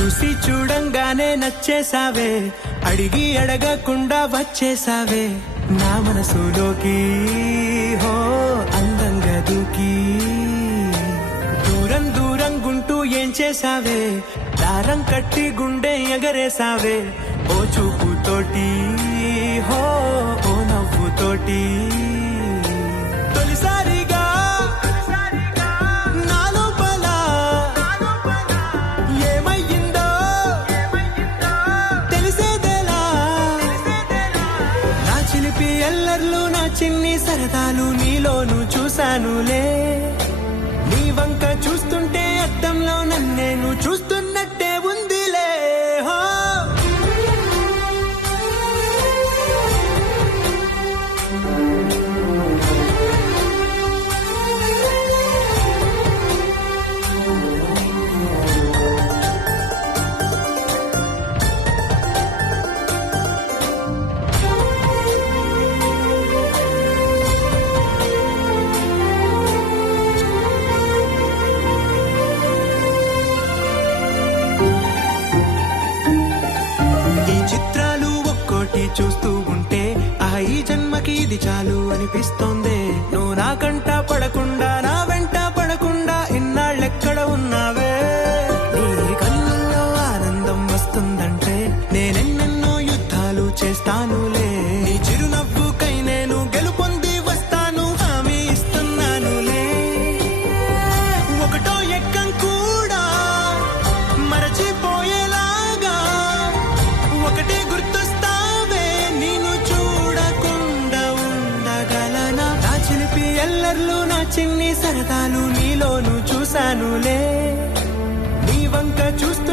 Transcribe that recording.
చూసి చూడంగానే నచ్చేసావే, అడిగి అడగకుండా వచ్చేసావే నా మనసులోకి. హో అందంగా దూకి దూరం దూరం గుంటూ ఏం చేసావే, దారం కట్టి గుండె ఎగరేసావే ఓ చూపుతోటి. హో ఓ నవ్వుతోటి తొలిసారిగా నా లోపల ఏమయ్యిందో తెలిసేదేలా. నా చిలిపి ఎల్లర్లు నా చిన్ని సరదాలు నీలోను చూశానులే. నీ వంక చూస్తుంటే అద్దంలో నన్నేను చూస్తున్నట్టే ఉందిలే. హో చూస్తూ ఉంటే ఈ జన్మకి ఇది చాలు అనిపిస్తోంది. నువ్వు నా కంట పడకుండా నా వెంట పడకుండా ఇన్నాళ్ళెక్కడ ఉన్నావే. నీ కళ్ళల్లో ఆనందం వస్తుందంటే నేనెన్నెన్నో యుద్ధాలు చేస్తానులే. నీ చిరునవ్వుకై నేను గెలుపొంది వస్తాను హామీ ఇస్తున్నానులే. ఒకటో ఎక్కం కూడా మరచిపోయేలాగా ఒకటే గుర్తు ఎల్లర్లు నా చిన్ని సరదాలు నీలోను చూశానులే. నీ వంక చూస్తూ